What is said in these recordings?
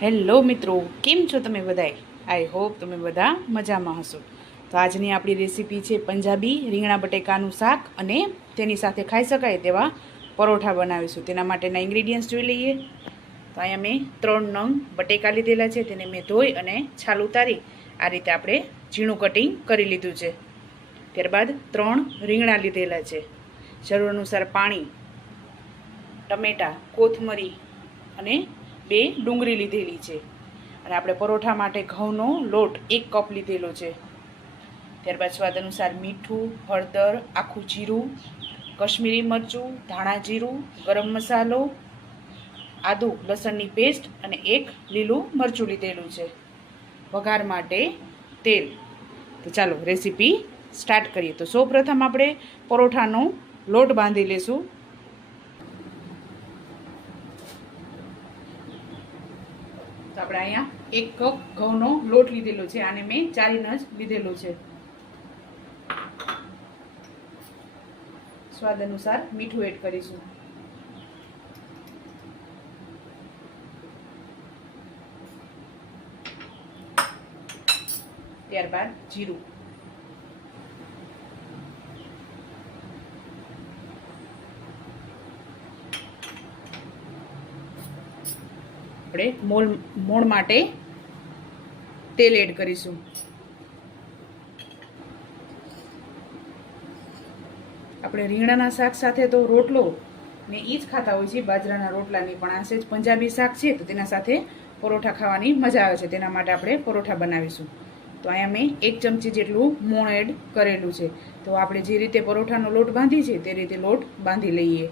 Hello મિત્રો, કેમ છો તમે બધાએ આઈ હોપ તમે બધા મજામાં હશો. તો આજની આપણી રેસીપી છે પંજાબી રીંગણા બટેકાનું શાક અને તેની સાથે ખાઈ શકાય તેવા પરોઠા બનાવીશું. તેના માટેના ઇન્ગ્રીડિયન્ટ્સ જોઈ લઈએ. તો અહીંયા મેં ત્રણ નંગ બટેકા લીધેલા છે, તેને મેં ધોઈ અને છાલ ઉતારી આ રીતે આપણે ઝીણું કટિંગ કરી લીધું છે. ત્યારબાદ ત્રણ રીંગણા લીધેલા છે. જરૂર અનુસાર પાણી, ટમેટાં, કોથમરી અને બે ડુંગળી લીધેલી છે. અને આપણે પરોઠા માટે ઘઉંનો લોટ એક કપ લીધેલો છે. ત્યારબાદ સ્વાદ અનુસાર મીઠું, હળદર, આખું જીરું, કશ્મીરી મરચું, ધાણા જીરું, ગરમ મસાલો, આદુ, લસણની પેસ્ટ અને એક લીલું મરચું લીધેલું છે. વઘાર માટે તેલ. તો ચાલો રેસીપી સ્ટાર્ટ કરીએ. તો સૌપ્રથમ આપણે પરોઠાનો લોટ બાંધી લેશું. આપણે અહીંયા એક કપ ઘઉંનો લોટ લીધેલો છે. આને મેં ચારીને જ લીધેલો છે. સ્વાદ અનુસાર મીઠું એડ કરીશું. ત્યારબાદ જીરું. આપણે મોલ મોણ માટે તેલ એડ કરીશું. આપણે રીંગણાના શાક સાથે તો રોટલો ને એ જ ખાતા હોય છે, બાજરાના રોટલાની પણ આ જ પંજાબી શાક છે, તો તેના સાથે પરોઠા ખાવાની મજા આવે છે, તેના માટે આપણે પરોઠા બનાવીશું. તો અહીંયા મેં એક ચમચી જેટલું મોણ એડ કરેલું છે. તો આપણે જે રીતે પરોઠાનો લોટ બાંધી છે, તે રીતે લોટ બાંધી લઈએ.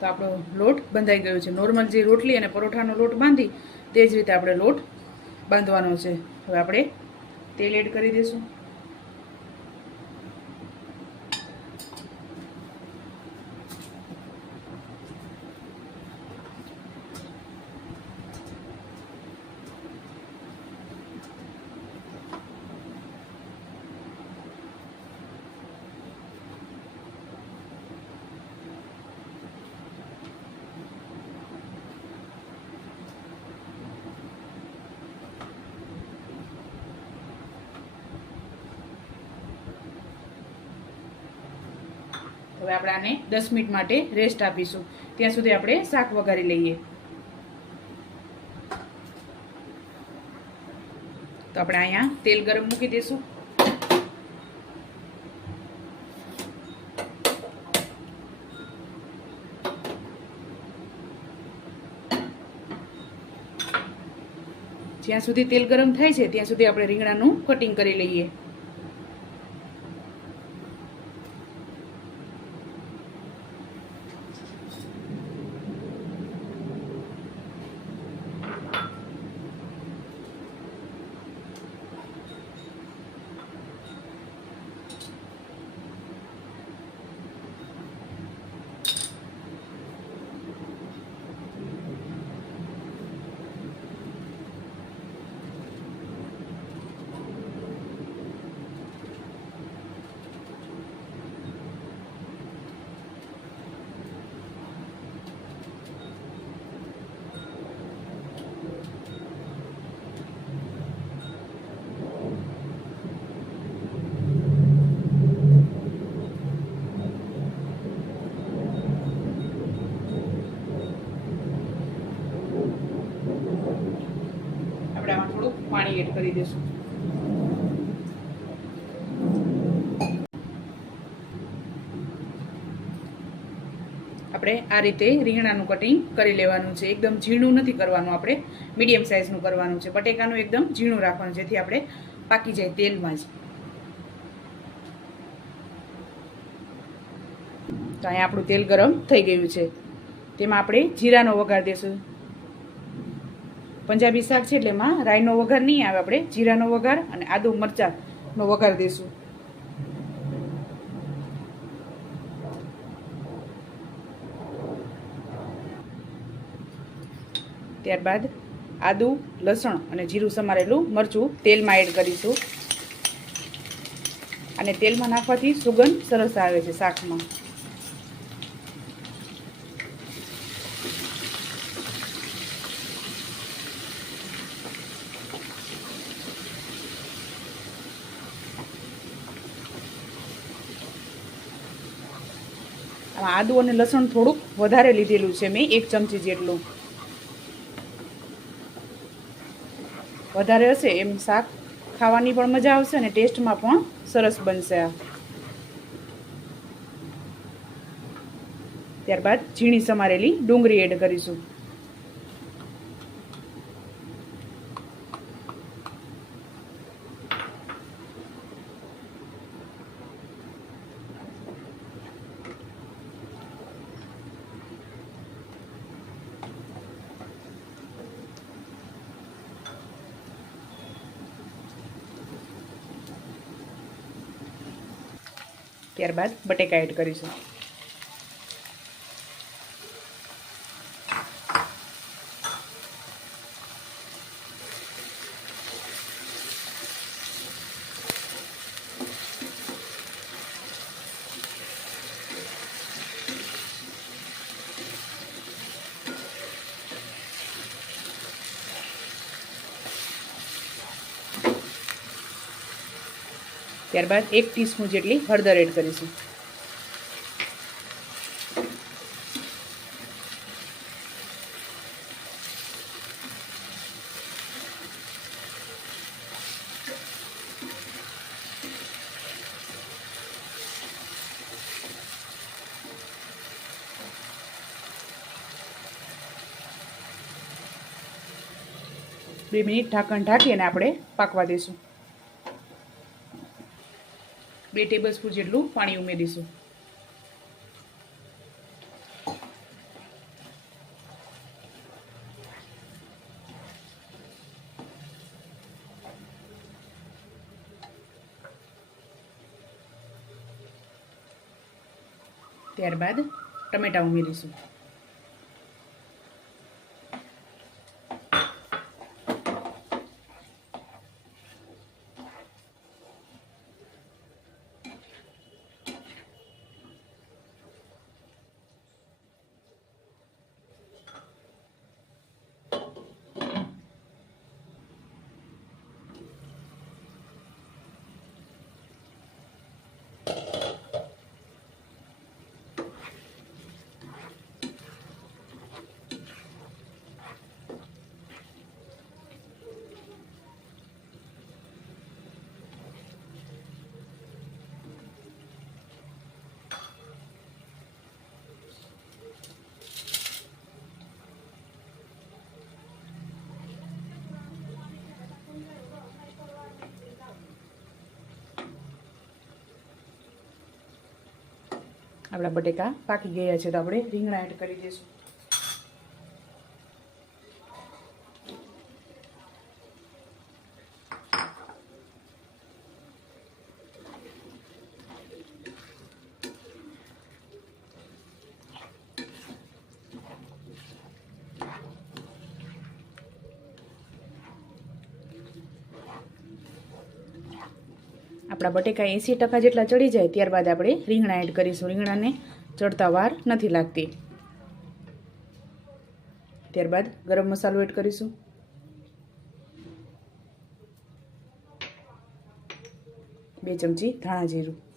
તો આપણો લોટ બંધાઈ ગયો છે. નોર્મલ જે રોટલી અને પરોઠાનો લોટ બાંધી, તે જ રીતે આપણે લોટ બાંધવાનો છે. હવે આપણે તેલ એડ કરી દઈશું. હવે આપણે આને દસ મિનિટ માટે રેસ્ટ આપીશું. ત્યાં સુધી આપણે શાક વઘારી લઈએ. તો આપણે અહીંયા તેલ ગરમ મૂકી દઈશું. જ્યાં સુધી તેલ ગરમ થાય છે, ત્યાં સુધી આપણે રીંગણાનું કટિંગ કરી લઈએ આપણે આમાં થોડુંક પાણી એડ કરી દેશું. આપણે આ રીતે રીંગણાનું કટિંગ કરી લેવાનું છે. એકદમ ઝીણું નથી કરવાનું આપણે. મીડિયમ સાઇઝનું કરવાનું છે. બટેકાનું એકદમ ઝીણું રાખવાનું, જેથી આપણે પાકી જાય તેલમાં જ. તો અહીંયા આપણું તેલ ગરમ થઈ ગયું છે. તેમાં આપણે જીરાનો વઘાર દઈશું પંજાબી શાક છે એટલે એમાં રાઈનો વઘાર નહીં આવે આપણે, જીરાનો વઘાર અને આદુ મરચાંનો વઘાર દઈશું ત્યારબાદ આદુ, લસણ અને જીરું સમારેલું મરચું તેલમાં એડ કરીશું. અને તેલમાં નાખવાથી સુગંધ સરસ આવે છે શાકમાં આમાં આદુ અને લસણ થોડુંક વધારે લીધેલું છે મેં, એક ચમચી જેટલું. વધારે હશે એમ શાક ખાવાની પણ મજા આવશે અને ટેસ્ટમાં પણ સરસ બનશે આ. ત્યારબાદ ઝીણી સમારેલી ડુંગળી એડ કરીશું. ત્યારબાદ બટેકા એડ કરીશું. ત્યારબાદ એક ટીસ્પૂન જેટલી હળદર એડ કરીશું. બે મિનિટ ઢાંકણ ઢાંકી અને આપણે પાકવા દઈશું. બે ટેબલ સ્પૂન જેટલું પાણી ઉમેરીશું. ત્યારબાદ ટમેટા ઉમેરીશું. આપણા બટેકા પાકી ગયા છે તો આપણે રીંગણા એડ કરી દઈશું. આપણા બટેકા એંસી ટકા જેટલા ચડી જાય ત્યારબાદ આપણે રીંગણા એડ કરીશું. રીંગણાને ચડતા વાર નથી લાગતી. ત્યારબાદ ગરમ મસાલો એડ કરીશું. બે ચમચી ધાણા જીરું.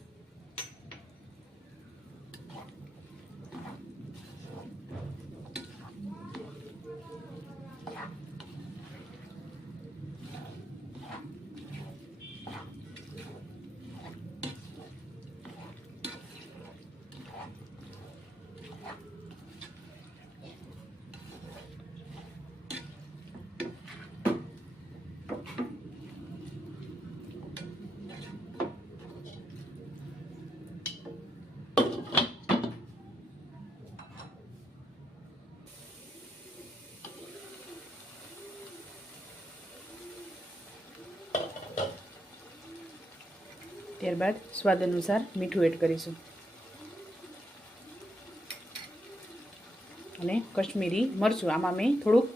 ત્યારબાદ સ્વાદ અનુસાર મીઠું એડ કરીશું. અને કશ્મીરી મરચું, આમાં મેં થોડુંક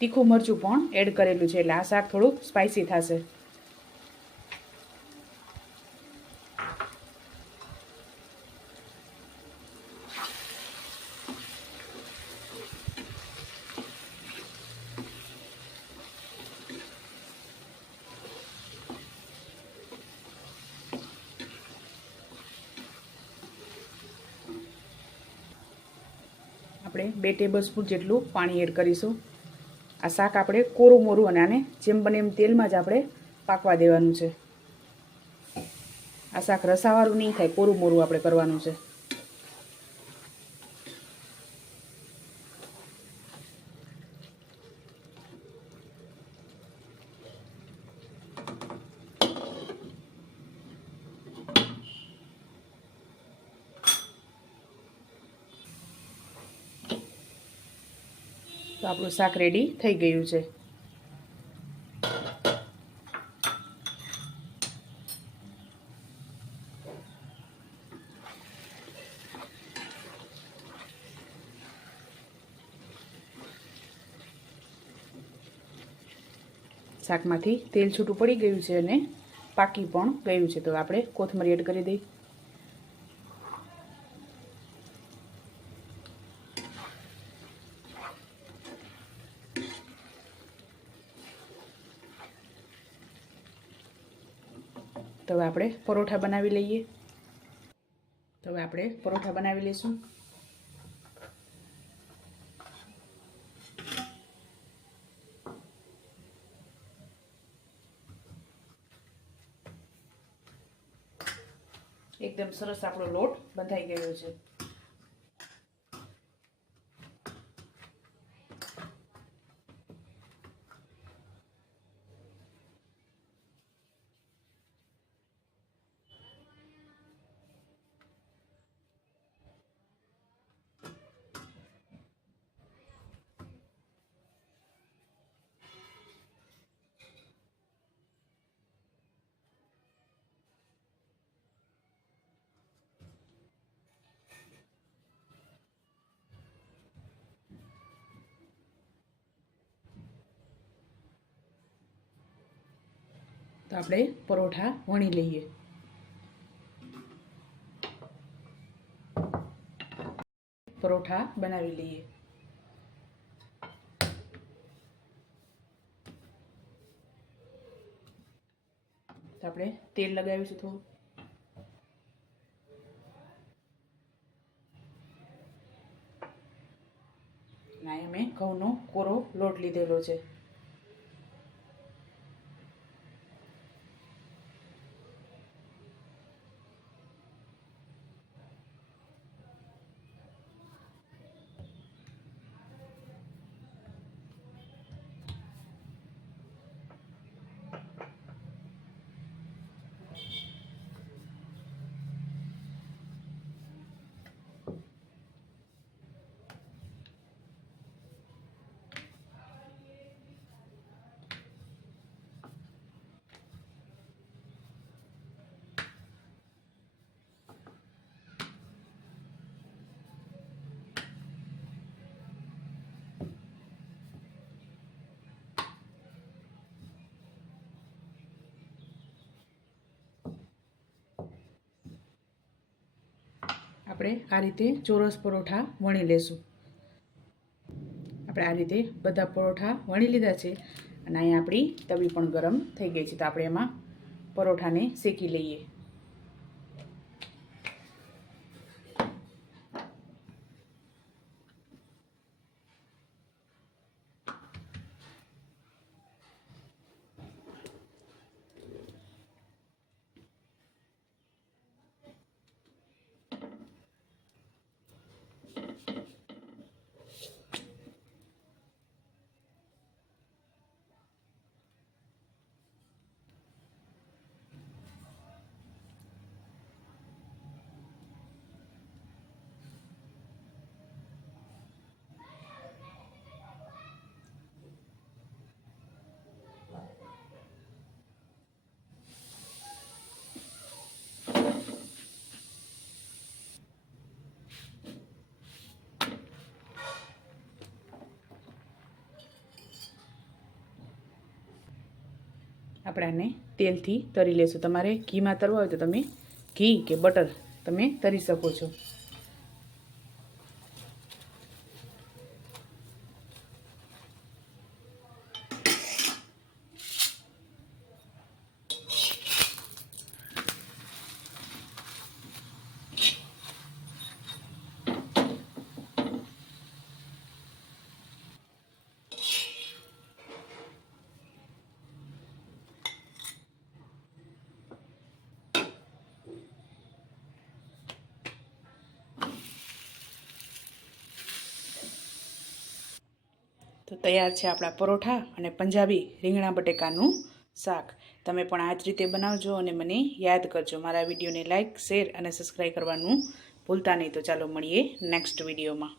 તીખું મરચું પણ એડ કરેલું છે, એટલે આ શાક થોડુંક સ્પાઇસી થશે. આપણે બે ટેબલ સ્પૂન જેટલું પાણી એડ કરીશું. આ શાક આપણે કોરું મોરું અને આને જેમ બને એમ તેલમાં જ આપણે પાકવા દેવાનું છે. આ શાક રસાવાળું નહીં થાય, કોરું મોરું આપણે કરવાનું છે. આપણું શાક રેડી થઈ ગયું છે. શાકમાંથી તેલ છૂટું પડી ગયું છે અને પાકી પણ ગયું છે. તો આપણે કોથમરી એડ કરી દઈએ. તો હવે આપણે પરોઠા બનાવી લઈએ. તો હવે આપણે પરોઠા બનાવી લઈશું. એકદમ સરસ આપણો લોટ બંધાઈ ગયો છે. તો આપણે પરોઠા વણી લઈએ. પરોઠા બનાવી લઈએ. તો આપણે તેલ લગાવીશું થોડું. ના મેં ઘઉંનો કોરો લોટ લીધેલો છે. આપણે આ રીતે ચોરસ પરોઠા વણી લેશું. આપણે આ રીતે બધા પરોઠા વણી લીધા છે અને અહીંયા આપણી તવી પણ ગરમ થઈ ગઈ છે, તો આપણે એમાં પરોઠાને શેકી લઈએ. આપણે આને તેલથી તરી લેશું. તમારે ઘીમાં તરવા હોય તો તમે ઘી કે બટર તમે તરી શકો છો. તો તૈયાર છે આપણા પરોઠા અને પંજાબી રીંગણા બટેકાનું શાક. તમે પણ આ જ રીતે બનાવજો અને મને યાદ કરજો. મારા વિડીયોને લાઇક શેર અને સબસ્ક્રાઈબ કરવાનું ભૂલતા નહીં. તો ચાલો મળીએ નેક્સ્ટ વિડીયોમાં.